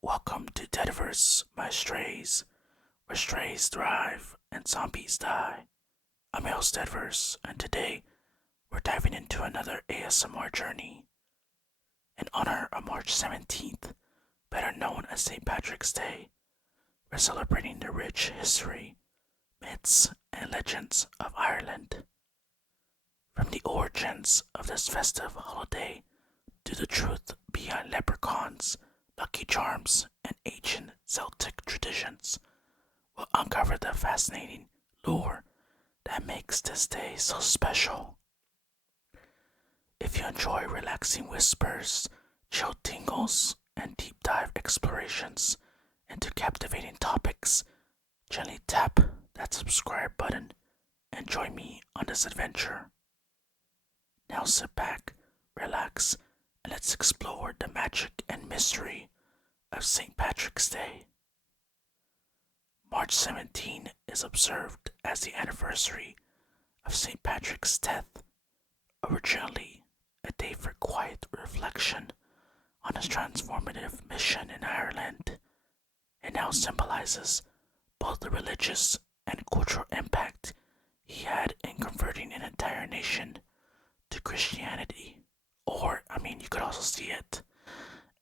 Welcome to DeadVerse, my strays, where strays thrive and zombies die. I'm your host DeadVerse, and today we're diving into another ASMR journey. In honor of March 17th, better known as St. Patrick's Day, we're celebrating the rich history, myths, and legends of Ireland. From the origins of this festive holiday to the truth behind leprechauns, lucky charms, and ancient Celtic traditions, we'll uncover the fascinating lore that makes this day so special. If you enjoy relaxing whispers, chill tingles, and deep dive explorations into captivating topics, gently tap that subscribe button and join me on this adventure. Now sit back, relax, and let's explore the magic and mystery of St. Patrick's Day. March 17 is observed as the anniversary of St. Patrick's death, originally a day for quiet reflection on his transformative mission in Ireland. It now symbolizes both the religious and cultural impact he had in converting an entire nation to Christianity. Or, you could also see it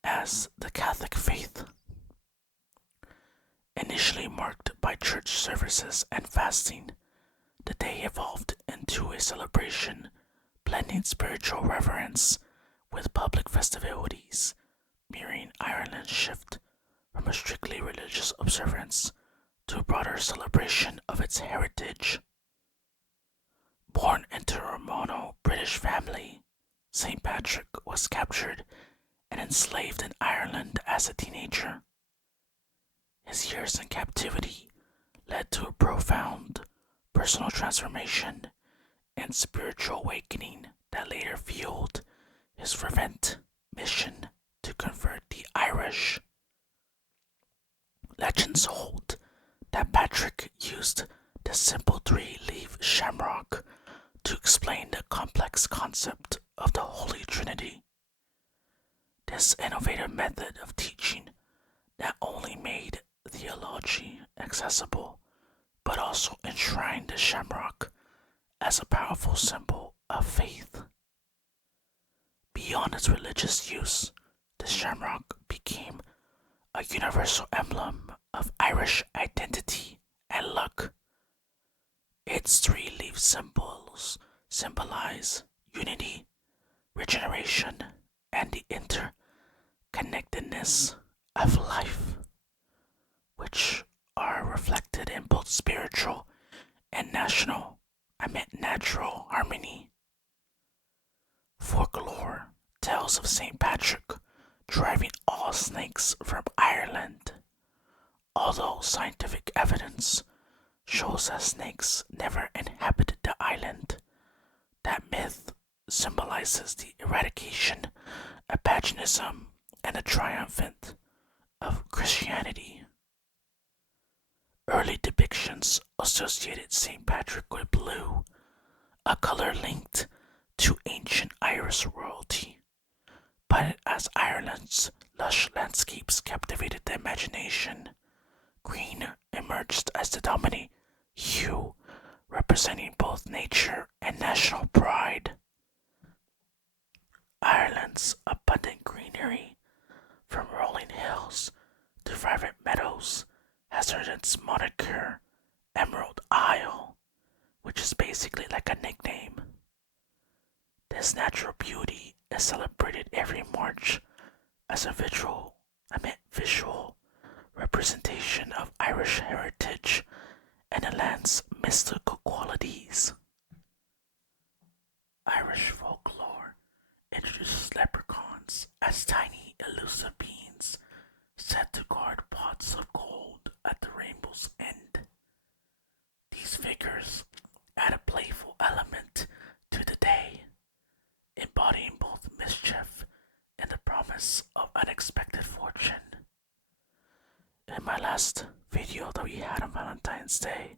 as the Catholic faith. Initially marked by church services and fasting, the day evolved into a celebration blending spiritual reverence with public festivities, mirroring Ireland's shift from a strictly religious observance to a broader celebration of its heritage. Born into a Romano-British family, St. Patrick was captured and enslaved in Ireland as a teenager. His years in captivity led to a profound personal transformation and spiritual awakening that later fueled his fervent mission to convert the Irish. Legends hold that Patrick used the simple three-leaf shamrock to explain the complex concept of the Holy Trinity. This innovative method of teaching not only made theology accessible, but also enshrined the shamrock as a powerful symbol of faith. Beyond its religious use, the shamrock became a universal emblem of Irish identity and luck. Its three-leaf symbols symbolize unity, regeneration, and the interconnectedness of life, which are reflected in both spiritual and natural harmony. Folklore tells of St. Patrick driving all snakes from Ireland, although scientific evidence shows that snakes never inhabited the island. That myth symbolizes the eradication of paganism and the triumphant of Christianity. Early depictions associated St. Patrick with blue, a color linked to ancient Irish royalty. But as Ireland's lush landscapes captivated the imagination, green emerged as the dominant hue, representing both nature and national pride. Ireland's abundant greenery, from rolling hills to vibrant meadows, has earned its moniker Emerald Isle, which is basically like a nickname. This natural beauty is celebrated every March as a visual representation of Irish heritage and the land's mystical qualities. Irish folklore introduces leprechauns as tiny, elusive beings said to guard pots of gold at the rainbow's end. These figures add a playful element to the day, embodying both mischief and the promise of unexpected fortune. In my last video that we had on Valentine's Day,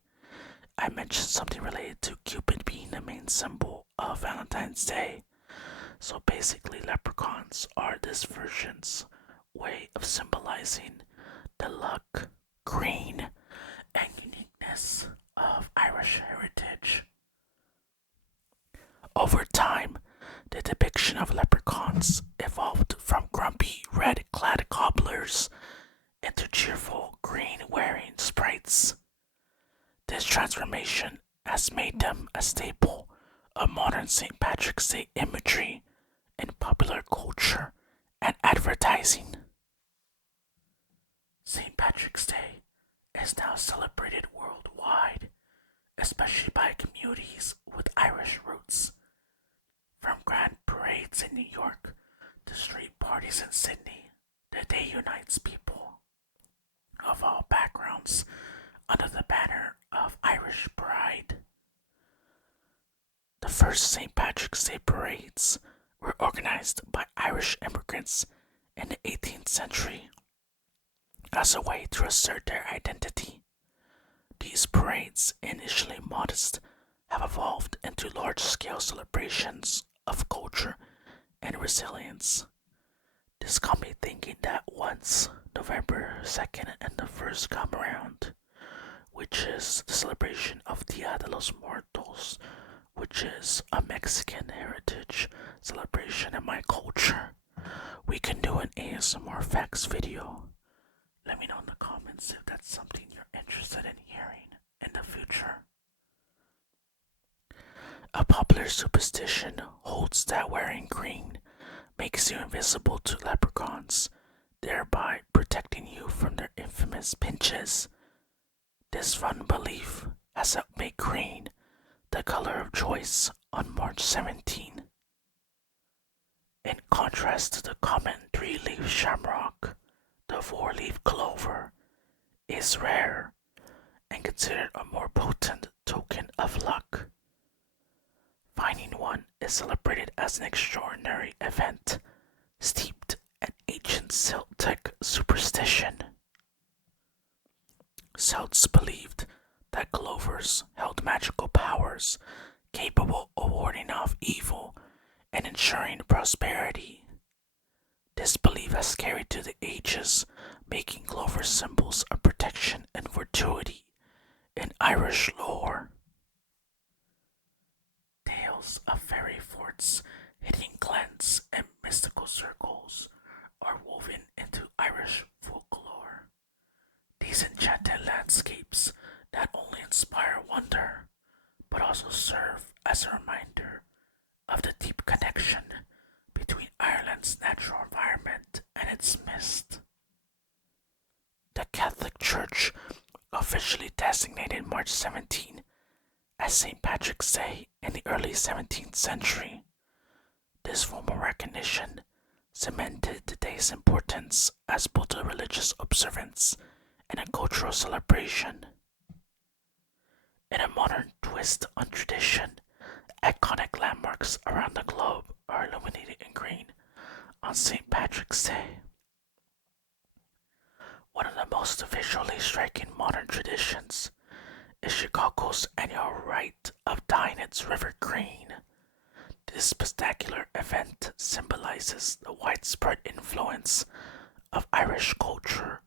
I mentioned something related to Cupid being the main symbol of Valentine's Day. So basically, leprechauns are these versions way of symbolizing the luck, green, and uniqueness of Irish heritage. Over time, the depiction of leprechauns evolved from grumpy red-clad cobblers into cheerful green-wearing sprites. This transformation has made them a staple of modern St. Patrick's Day imagery in popular culture and advertising. St. Patrick's Day is now celebrated worldwide, especially by communities with Irish roots. From grand parades in New York to street parties in Sydney, the day unites people of all backgrounds under the banner of Irish pride. The first St. Patrick's Day parades were organized by Irish immigrants in the 18th century as a way to assert their identity. These parades, initially modest, have evolved into large-scale celebrations of culture and resilience. This got me thinking that once November 2nd and the 1st come around, which is the celebration of Dia de los Muertos, which is a Mexican heritage celebration in my culture, we can do an ASMR facts video. Let me know in the comments if that's something you're interested in hearing in the future. A popular superstition holds that wearing green makes you invisible to leprechauns, thereby protecting you from their infamous pinches. This fun belief has helped make green the color of choice on March 17. In contrast to the common 3-leaf shamrock, the 4-leaf clover is rare and considered a more potent token of luck. Finding one is celebrated as an extraordinary event steeped in ancient Celtic superstition. Celts believed that clovers held magical powers capable of warding off evil and ensuring prosperity. This belief has carried to the ages, making clover symbols of protection and fortuity in Irish lore. Tales of fairy forts, hidden glens, and mystical circles are woven into Irish folklore. These enchanted landscapes not only inspire wonder, but also serve as a reminder of the deep connection between Ireland's natural environment and its mist. The Catholic Church officially designated March 17 as St. Patrick's Day in the early 17th century. This formal recognition cemented the day's importance as both a religious observance and a cultural celebration. In a modern twist on tradition, iconic landmarks around the globe are illuminated in green on St. Patrick's Day. One of the most visually striking modern traditions is Chicago's annual rite of dyeing its river green. This spectacular event symbolizes the widespread influence of Irish culture,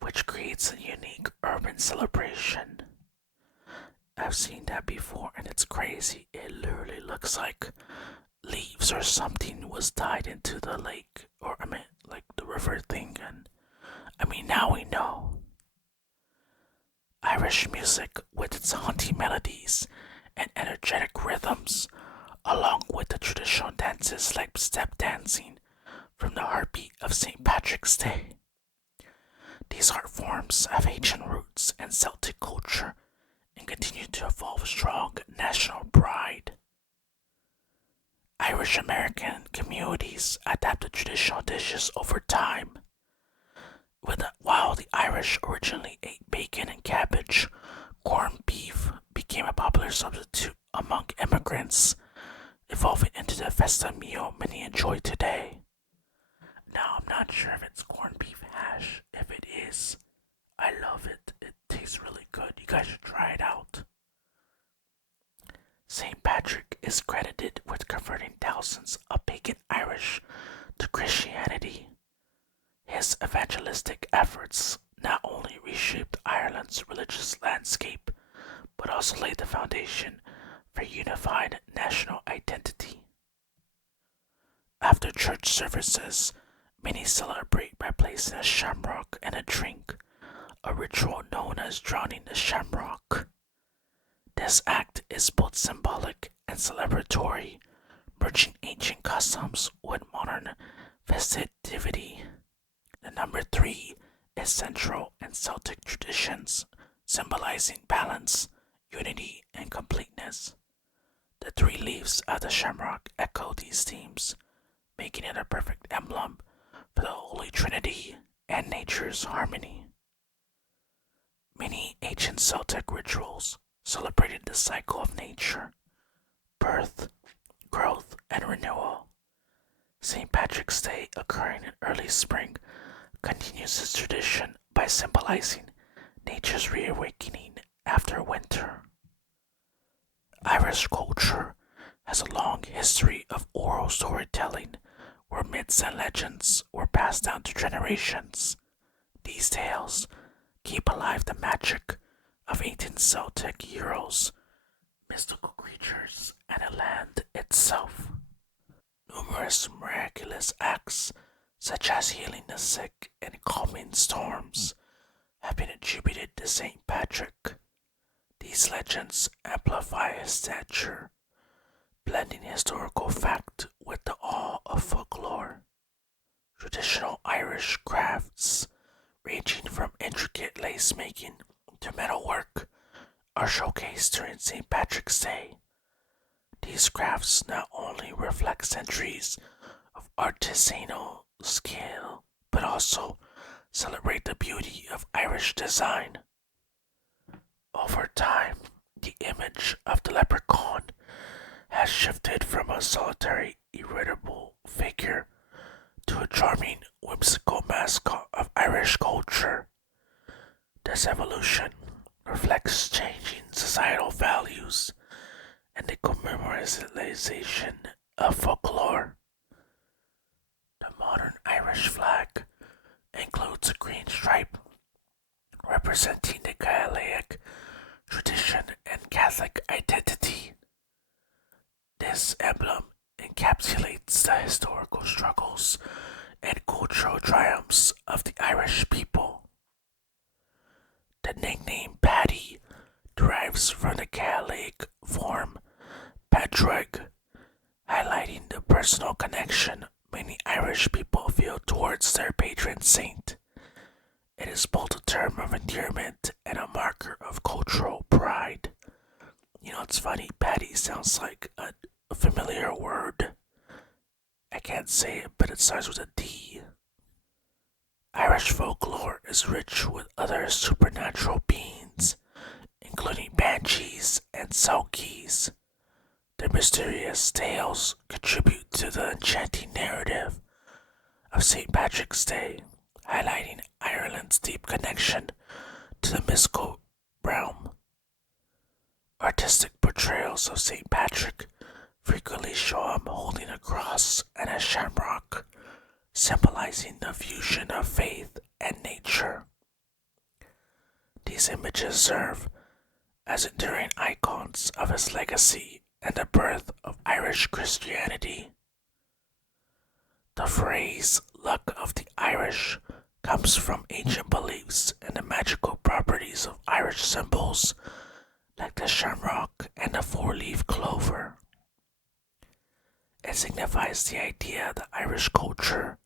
which creates a unique urban celebration. I've seen that before and it's crazy. It literally looks like leaves or something was dyed into the lake, or like the river thing, and now we know. Irish music with its haunting melodies and energetic rhythms, along with the traditional dances like step dancing, from the heartbeat of St. Patrick's Day. These art forms have ancient roots in Celtic culture and continue to evolve strong national pride. Irish American communities adapted traditional dishes over time. While the Irish originally ate bacon and cabbage, corned beef became a popular substitute among immigrants, evolving into the festive meal many enjoy today. Now, I'm not sure if it's corned beef hash. If it is, I love it. It tastes really good. You guys should try it out. St. Patrick is credited with converting thousands of pagan Irish to Christianity. His His evangelistic efforts not only reshaped Ireland's religious landscape, but also laid the foundation for unified national identity. After church services, many celebrate by placing a shamrock in a drink, a ritual known as drowning the shamrock. This act is both symbolic and celebratory, merging ancient customs with modern festivity. The number 3 is central in Celtic traditions, symbolizing balance, unity, and completeness. The 3 leaves of the shamrock echo these themes, making it a perfect emblem for the Holy Trinity and nature's harmony. Many ancient Celtic rituals celebrated the cycle of nature, birth, growth, and renewal. St. Patrick's Day, occurring in early spring, continues this tradition by symbolizing nature's reawakening after winter. Irish culture has a long history of oral storytelling where myths and legends were passed down to generations. These tales keep alive the magic of ancient Celtic heroes, mystical creatures, and the land itself. Numerous miraculous acts, such as healing the sick and calming storms, have been attributed to St. Patrick. These legends amplify his stature, blending historical fact with the awe of folklore. Traditional Irish crafts, ranging from intricate lace making to metalwork, are showcased during St. Patrick's Day. These crafts not only reflect centuries of artisanal skill, but also celebrate the beauty of Irish design. Over time, the image of the leprechaun has shifted from a solitary, irritable figure to a charming, whimsical mascot of Irish culture. This evolution reflects changing societal values and the commercialization of folklore. The modern Irish flag includes a green stripe representing the Gaelic tradition and Catholic identity. This emblem encapsulates the historical struggles and cultural triumphs of the Irish people. The nickname Paddy derives from the Gaelic form Padraig, highlighting the personal connection many Irish people feel towards their patron saint. It is both a term of endearment and a marker of cultural pride. You know, it's funny, Paddy sounds like a familiar word. I can't say it, but it starts with a D. Irish folklore is rich with other supernatural beings, including banshees and selkies. Their mysterious tales contribute to the enchanting narrative of St. Patrick's Day, highlighting Ireland's deep connection to the mystical realm. Artistic portrayals of St. Patrick frequently show him holding a cross and a shamrock, symbolizing the fusion of faith and nature. These images serve as enduring icons of his legacy and the birth of Irish Christianity. The phrase "luck of the Irish" comes from ancient beliefs in the magical properties of Irish symbols like the shamrock and the four-leaf clover. It signifies the idea that Irish culture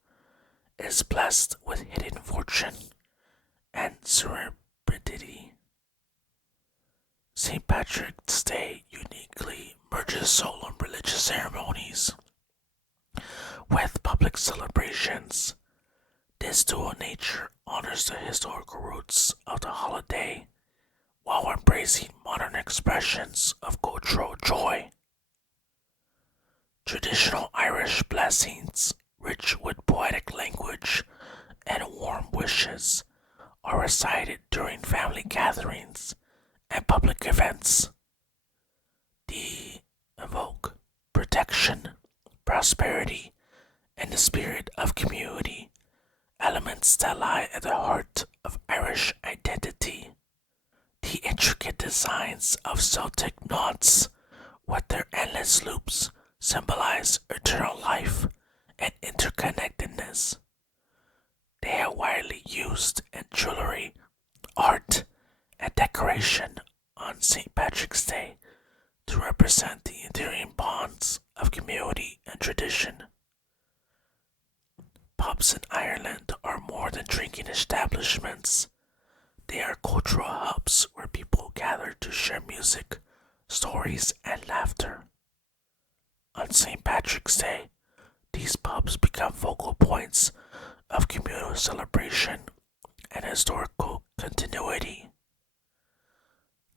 is blessed with hidden fortune and serendipity. St. Patrick's Day uniquely merges solemn religious ceremonies with public celebrations. This dual nature honors the historical roots of the holiday while embracing modern expressions of cultural joy. Traditional Irish blessings, rich with poetic language and warm wishes, are recited during family gatherings and public events. They evoke protection, prosperity, and the spirit of community, elements that lie at the heart of Irish identity. The intricate designs of Celtic knots with their endless loops symbolize eternal life and interconnectedness. They are widely used in jewelry, art, and decoration on St. Patrick's Day to represent the enduring bonds of community and tradition. Pubs in Ireland are more than drinking establishments. They are cultural hubs where people gather to share music, stories, and laughter. On St. Patrick's Day, these pubs become focal points of communal celebration and historical continuity.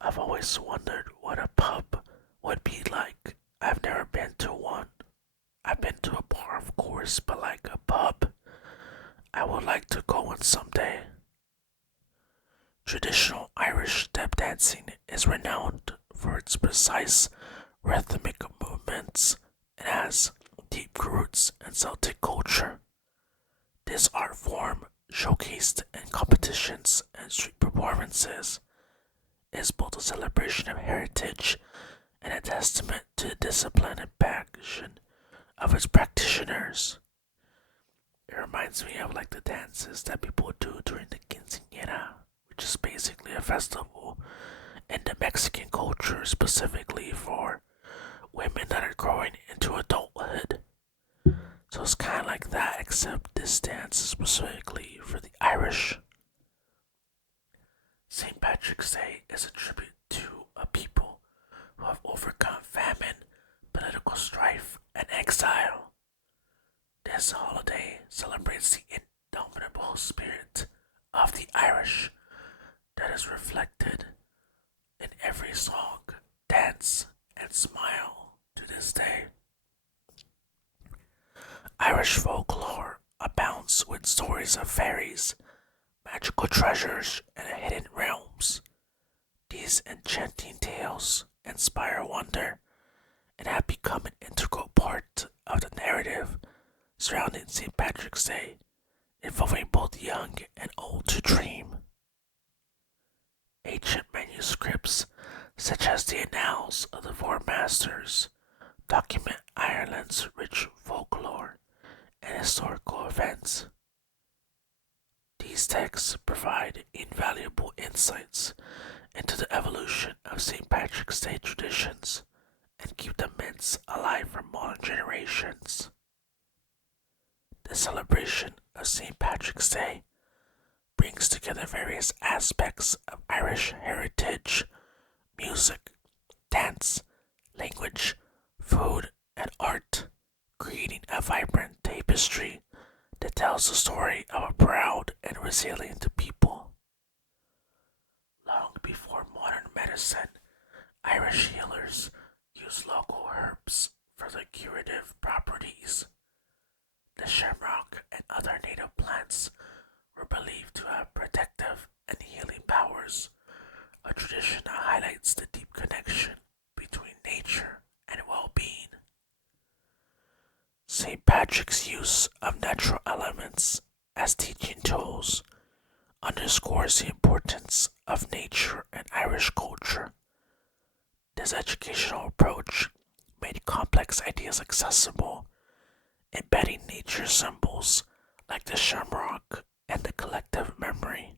I've always wondered what a pub would be like. I've never been to one. I've been to a bar, of course, but like a pub, I would like to go one someday. Traditional Irish step dancing is renowned for its precise rhythmic movements and has deep roots in Celtic culture. This art form, showcased in competitions and street performances, is both a celebration of heritage and a testament to the discipline and passion of its practitioners. It reminds me of like the dances that people do during the quinceañera, which is basically a festival in the Mexican culture specifically for women that are growing into adulthood. So it's kind of like that, except this dance is specifically for the Irish. St. Patrick's Day is a tribute to a people who have overcome famine, political strife, and exile. This holiday celebrates the indomitable spirit of the Irish that is reflected in every song, dance, and smile to this day. Irish folklore abounds with stories of fairies, magical treasures, and hidden realms. These enchanting tales inspire wonder and have become an integral part of the narrative surrounding St. Patrick's Day, involving both young and old to dream. Ancient manuscripts, such as the Annals of the Four Masters, document Ireland's rich folklore and historical events. These texts provide invaluable insights into the evolution of St. Patrick's Day traditions and keep the myths alive for modern generations. The celebration of St. Patrick's Day brings together various aspects of Irish heritage, music, dance, language, food, and art, creating a vibrant tapestry that tells the story of a proud and resilient people. Long before modern medicine, Irish healers used local herbs for their curative properties. The shamrock and other native plants were believed to have protective and healing powers, a tradition that highlights the deep connection between nature and well-being. St. Patrick's use of natural elements as teaching tools underscores the importance of nature in Irish culture. This educational approach made complex ideas accessible, embedding nature symbols like the shamrock and the collective memory.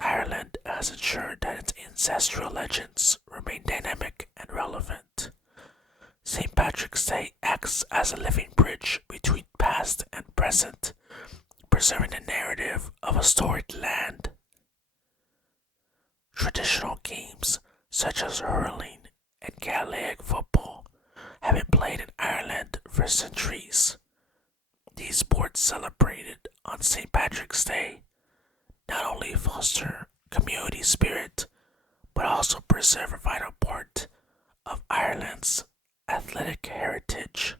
Ireland has ensured that its ancestral legends remain dynamic and relevant. St. Patrick's Day acts as a living bridge between past and present, preserving the narrative of a storied land. Traditional games such as hurling and Gaelic football have been played in Ireland for centuries. These sports celebrated on St. Patrick's Day not only foster community spirit, but also preserve a vital part of Ireland's athletic heritage.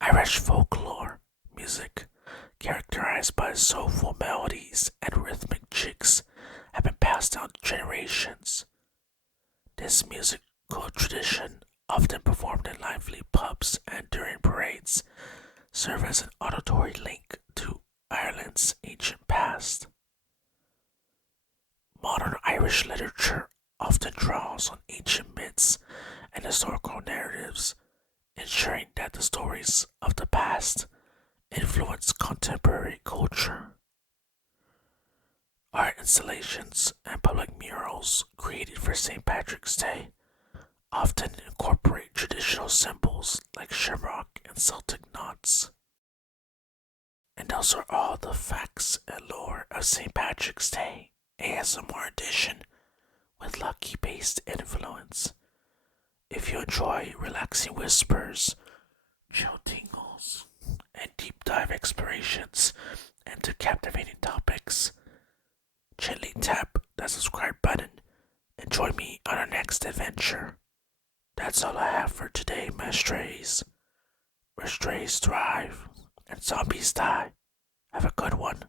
Irish folklore music, characterized by soulful melodies and rhythmic jigs, have been passed down generations. This musical tradition, often performed in lively pubs and during parades, serve as an auditory link to Ireland's ancient past. Modern Irish literature often draws on ancient myths and historical narratives, ensuring that the stories of the past influence contemporary culture. Art installations and public murals created for St. Patrick's Day often incorporate traditional symbols like shamrock and Celtic knots. And those are all the facts and lore of St. Patrick's Day ASMR edition with lucky based influence. If you enjoy relaxing whispers, chill tingles, and deep dive explorations into captivating topics, gently tap that subscribe button and join me on our next adventure. That's all I have for today, my strays. Where strays thrive and zombies die. Have a good one.